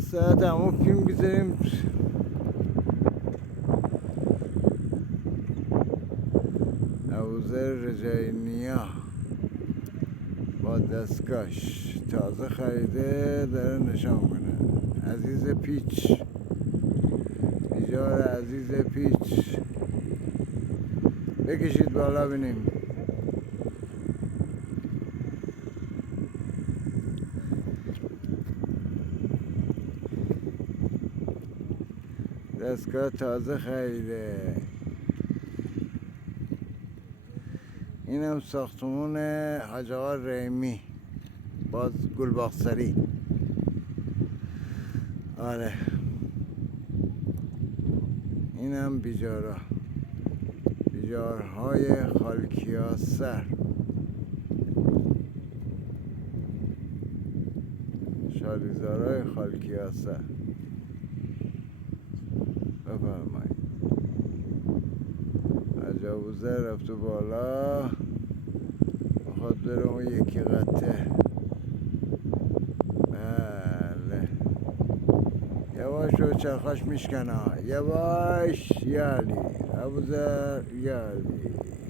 ساعت همون فیلم بذاریم. ابوذر رجاینیا با دستکاش تازه خریده داره نشان کنه. عزیز پیچ، بیجار عزیز پیچ، بکشید بالا بینیم. دستگاه تازه خریده. اینم ساختمون حاج آقا رحیمی، باز گلباغسری. آره اینم بیجارا، بیجارهای خالکیاسر، شالیزارهای خالکیاسر. بفرمایید. حاج ابوذر رفته بالا، میخواد بره اون یکی قطعه. بله یواش رو چرخاش میشکنه، یواش. یالی ابوذر یالی.